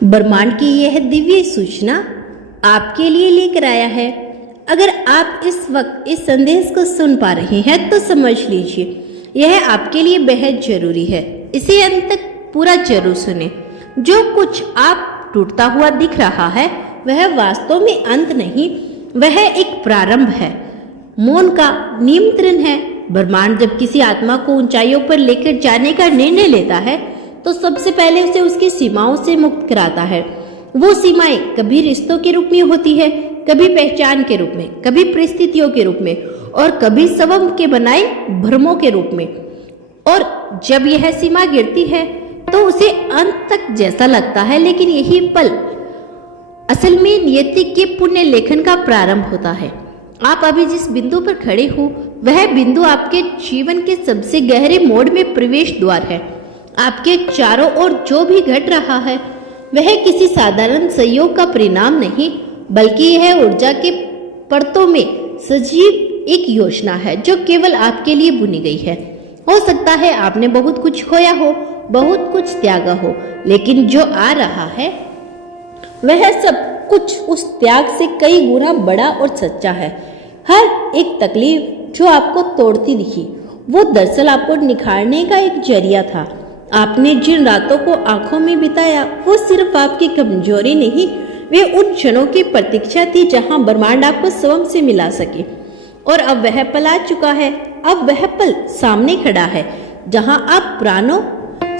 ब्रह्मांड की यह दिव्य सूचना आपके लिए लेकर आया है। अगर आप इस वक्त इस संदेश को सुन पा रहे हैं तो समझ लीजिए यह आपके लिए बेहद जरूरी है। इसे अंत तक पूरा जरूर सुने। जो कुछ आप टूटता हुआ दिख रहा है वह वास्तव में अंत नहीं, वह एक प्रारंभ है, मौन का नियंत्रण है। ब्रह्मांड जब किसी आत्मा को ऊंचाइयों पर लेकर जाने का निर्णय लेता है तो सबसे पहले उसे उसकी सीमाओं से मुक्त कराता है। वो सीमाएं कभी रिश्तों के रूप में होती है, कभी पहचान के रूप में, कभी परिस्थितियों के रूप में और कभी स्वयं के बनाए भ्रमों के रूप में। और जब यह सीमा गिरती है तो उसे अंत तक जैसा लगता है, लेकिन यही पल असल में नियति के पुण्य लेखन का प्रारंभ होता है। आप अभी जिस बिंदु पर खड़े हो वह बिंदु आपके जीवन के सबसे गहरे मोड़ में प्रवेश द्वार है। आपके चारों ओर जो भी घट रहा है वह किसी साधारण संयोग का परिणाम नहीं, बल्कि यह ऊर्जा के परतों में सजीव एक योजना है जो केवल आपके लिए बुनी गई है। हो सकता है आपने बहुत कुछ खोया हो, बहुत कुछ त्यागा हो, लेकिन जो आ रहा है वह सब कुछ उस त्याग से कई गुना बड़ा और सच्चा है। हर एक तकलीफ जो आपको तोड़ती दिखी वो दरअसल आपको निखारने का एक जरिया था। आपने जिन रातों को आंखों में बिताया वो सिर्फ आपकी कमजोरी नहीं, वे उन क्षणों की प्रतीक्षा थी जहां ब्रह्मांड आपको स्वयं से मिला सके। और अब वह पल आ चुका है, अब वह पल सामने खड़ा है जहां आप प्राणों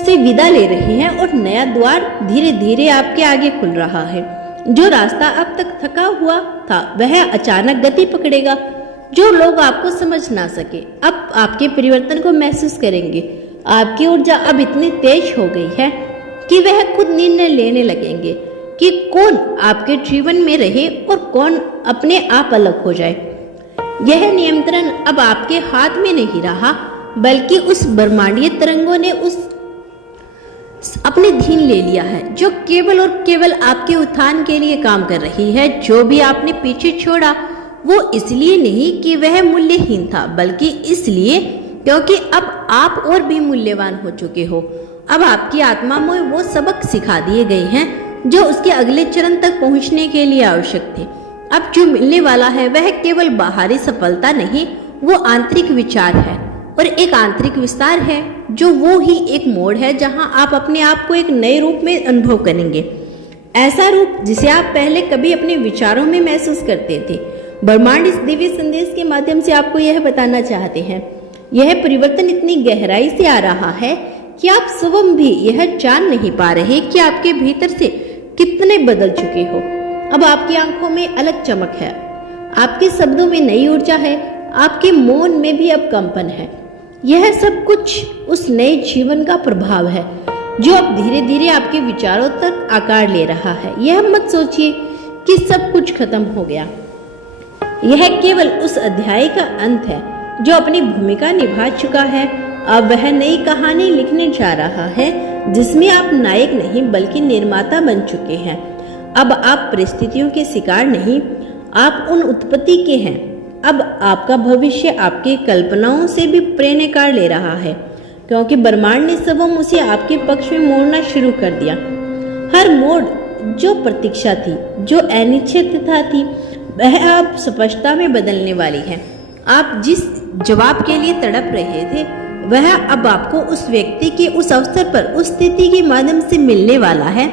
से विदा ले रहे हैं और नया द्वार धीरे धीरे आपके आगे खुल रहा है। जो रास्ता अब तक थका हुआ था वह अचानक गति पकड़ेगा। जो लोग आपको समझ ना सके अब आपके परिवर्तन को महसूस करेंगे। आपकी ऊर्जा अब इतनी तेज हो गई है कि वह खुद निर्णय लेने लगेंगे कि कौन आपके जीवन में रहे और कौन अपने आप अलग हो जाए। यह नियंत्रण अब आपके हाथ में नहीं रहा, बल्कि उस ब्रह्मांडीय तरंगों ने उस अपने धीन ले लिया है जो केवल और केवल आपके उत्थान के लिए काम कर रही है। जो भी आपने पीछे छोड़ा वो इसलिए नहीं कि वह मूल्यहीन था, बल्कि इसलिए क्योंकि अब आप और भी मूल्यवान हो चुके हो। अब आपकी आत्मा में वो सबक सिखा दिए गए हैं जो उसके अगले चरण तक पहुंचने के लिए आवश्यक थे। अब जो मिलने वाला है वह केवल बाहरी सफलता नहीं, वो आंतरिक विचार है और एक आंतरिक विस्तार है जो वो ही एक मोड़ है जहां आप अपने आप को एक नए रूप में अनुभव करेंगे। ऐसा रूप जिसे आप पहले कभी अपने विचारों में महसूस करते थे। ब्रह्मांड इस दिव्य संदेश के माध्यम से आपको यह बताना चाहते हैं, यह परिवर्तन इतनी गहराई से आ रहा है कि आप स्वयं भी यह जान नहीं पा रहे कि आपके भीतर से कितने बदल चुके हो। अब आपकी आंखों में अलग चमक है, आपके शब्दों में नई ऊर्जा है, आपके मौन में भी अब कंपन है। यह सब कुछ उस नए जीवन का प्रभाव है जो अब धीरे धीरे आपके विचारों तक आकार ले रहा है। यह मत सोचिए कि सब कुछ खत्म हो गया। यह केवल उस अध्याय का अंत है जो अपनी भूमिका निभा चुका है। अब वह नई कहानी लिखने जा रहा है जिसमें आप नायक नहीं बल्कि निर्माता बन चुके हैं। अब आप परिस्थितियों के शिकार नहीं, आप उन उत्पत्ति के हैं। अब आपका भविष्य आपकी कल्पनाओं से भी प्रेरणा ले रहा है, क्योंकि ब्रह्मांड ने स्वयं उसे आपके पक्ष में मोड़ना शुरू कर दिया। हर मोड़ जो प्रतीक्षा थी, जो अनिश्चितता थी, वह अब स्पष्टता में बदलने वाली है। आप जिस जवाब के लिए तड़प रहे थे वह अब आपको उस व्यक्ति के उस अवसर पर उस स्थिति के माध्यम से मिलने वाला है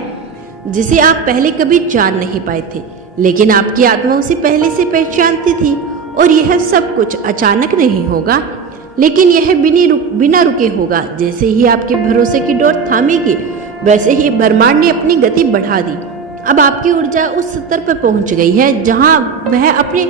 जिसे आप पहले कभी जान नहीं पाए थे, लेकिन आपकी आत्मा उसे पहले से पहचानती थी। और यह सब कुछ अचानक नहीं होगा, लेकिन यह बिना रुके होगा। जैसे ही आपके भरोसे की डोर थामेगी वैसे ही ब्रह्मांड ने अपनी गति बढ़ा दी। अब आपकी ऊर्जा उस स्तर पर पहुंच गई है जहां वह अपने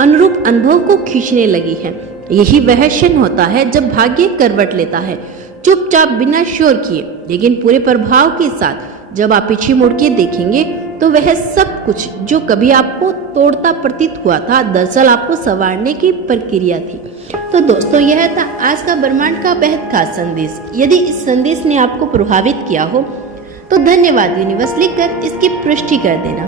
अनुरूप अनुभव को खींचने लगी है। यही वह क्षण होता है जब भाग्य करवट लेता है, चुपचाप बिना शोर किए लेकिन पूरे प्रभाव के साथ। जब आप पीछे मुड़ के देखेंगे तो वह सब कुछ जो कभी आपको तोड़ता प्रतीत हुआ था दरअसल आपको संवारने की प्रक्रिया थी। तो दोस्तों, यह था आज का ब्रह्मांड का बेहद खास संदेश। यदि इस संदेश ने आपको प्रभावित किया हो तो धन्यवाद यूनिवर्स लिखकर इसकी पुष्टि कर देना।